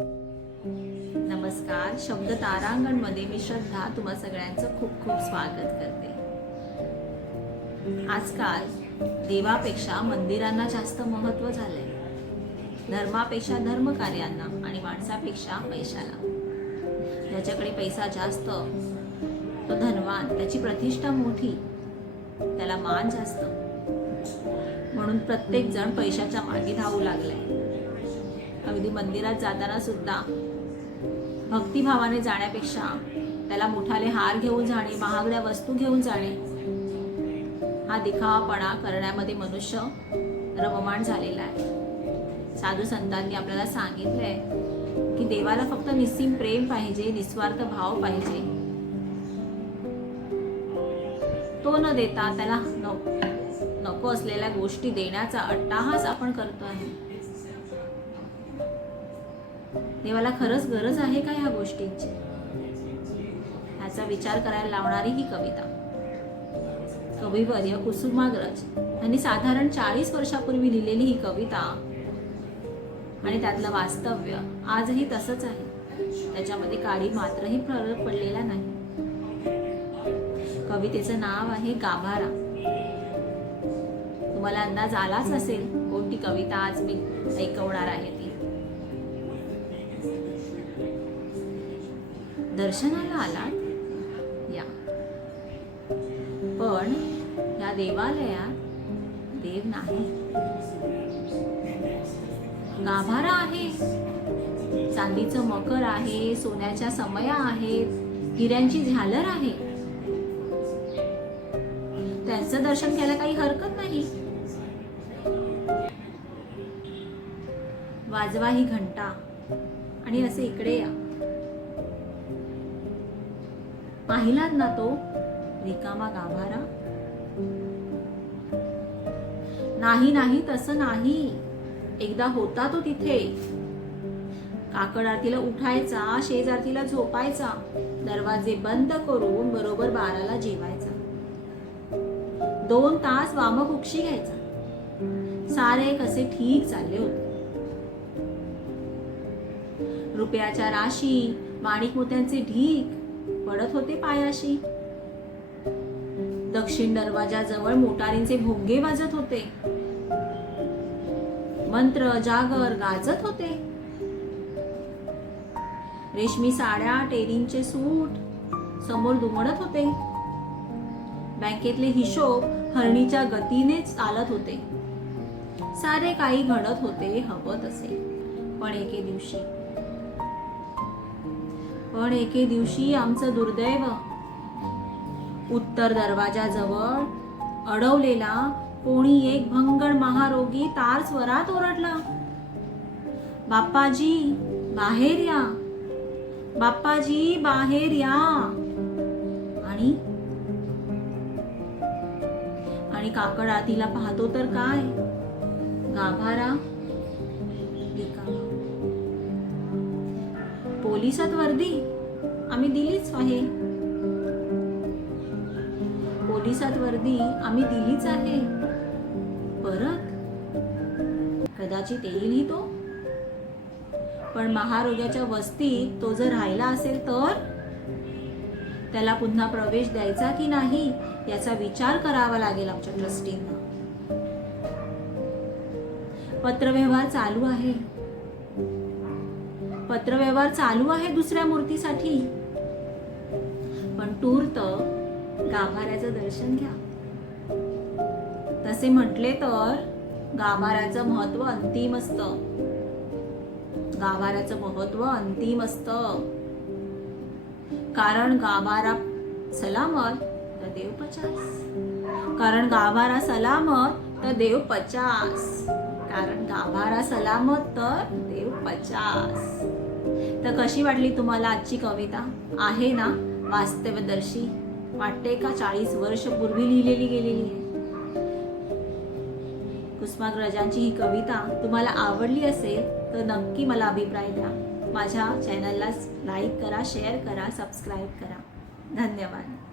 नमस्कार शब्द तारांगणमध्ये मी श्रद्धा तुम्हा सगळ्यांचं खूप खूप स्वागत करते. आजकाल देवापेक्षा मंदिरांना जास्त महत्त्व झालंय. धर्मापेक्षा धर्मकार्यांना आणि माणसापेक्षा पैशाला. ज्याच्याकडे पैसा जास्त तो धनवान त्याची प्रतिष्ठा मोठी त्याला मान जास्त. म्हणून प्रत्येक जण पैशाच्या मागे धावू लागलाय. अगदी मंदिरात जाताना सुद्धा भक्तिभावाने जाण्यापेक्षा त्याला मोठाले हार घेऊन जाणे महागड्या वस्तू घेऊन जाणे हा दिखावापणा करण्यामध्ये मनुष्य रममाण झालेला आहे. साधू संतांनी आपल्याला सांगितलंय की देवाला फक्त निस्सीम प्रेम पाहिजे निस्वार्थ भाव पाहिजे. तो न देता त्याला न- नको असलेल्या गोष्टी देण्याचा अट्टाहास आपण करतो आहे देवाला खरंच गरज आहे का ह्या गोष्टींची? ह्याचा विचार करायला लावणारी ही कविता. कविवर्य कुसुमाग्रज यांनी साधारण चाळीस वर्षापूर्वी लिहिलेली ही कविता आणि त्यातलं वास्तव्य आजही तसंच आहे. त्याच्यामध्ये काळी मात्रही फरक पडलेला नाही. कवितेचं नाव आहे गाभारा. तुम्हाला अंदाज आलाच असेल कोणती कविता आज मी ऐकवणार आहे. दर्शनाला आलात या. पण या देवालयात देव नाही. गाभारा आहे. चांदीचं मकर आहे सोन्याच्या समया आहेत हिऱ्यांची झालर आहे. त्यांचं दर्शन घ्यायला काही हरकत नाही. वाजवा ही घंटा आणि असे इकडे या. पाहिलात ना तो? रिकामा गाभारा? नाही नाही तसं नाही. एकदा होता तो तिथे. काकड आरतीला उठायचा शेज आरतीला झोपायचा. दरवाजे बंद करून बरोबर बाराला जेवायचा. दोन तास वामकुक्षी घ्यायचा. सारे कसे ठीक चालले होते. रुपयाच्या राशी माणिक मोत्यांचे ढीक पडत होते पायाशी. दक्षिण दरवाजाजवळ मोटारींचे भोंगे वाजत होते. मंत्र जागर गाजत होते. रेशमी साड्या टेरींचे सूट समोर दुमडत होते. बँकेतले हिशोब हरणीच्या गतीने चालत होते. सारे काही घडत होते हवं तसे. पण एके दिवशी पण एके दिवशी आमचं दुर्दैव. उत्तर दरवाजाजवळ अडवलेला कोणी एक भंगड महारोगी तार स्वरात ओरडला. बाप्पाजी बाहेर या. बाप्पाजी बाहेर या. आणि? आणि काकड आतीला पाहतो तर काय? गाभारा. पोलिसात वर्दी? आम्ही दिलीच आहे. पोलिसात वर्दी आम्ही दिलीच आहे. परत? कदाचित येईलही तो. पण महारोग्याच्या वस्तीत तो जर राहिला असेल तर? त्याला पुन्हा प्रवेश द्यायचा की नाही याचा विचार करावा लागेल आमच्या ट्रस्टींना. पत्रव्यवहार चालू आहे. पत्रव्यवहार चालू आहे दुसऱ्या मूर्तीसाठी. पण तूर्त गाभाऱ्याचं दर्शन घ्या. तसे म्हटले तर गाभाऱ्याचं महत्त्व अंतिम असत. गाभाऱ्याचं महत्त्व अंतिम असत. कारण गाभारा सलामत तर देव पचास. कारण गाभारा सलामत तर देव पचास. कारण गाभारा सलामत तर देव पचास. तर कशी वाटली तुम्हाला आजची कविता? आहे ना वास्तवदर्शी? वाटते का चाळीस वर्ष पूर्वी लिहिलेली गेलेली आहे? कुसुमाग्रजांची ही कविता तुम्हाला आवडली असेल तर नक्की मला अभिप्राय द्या. माझ्या चॅनलला लाईक करा शेअर करा सबस्क्राईब करा. धन्यवाद.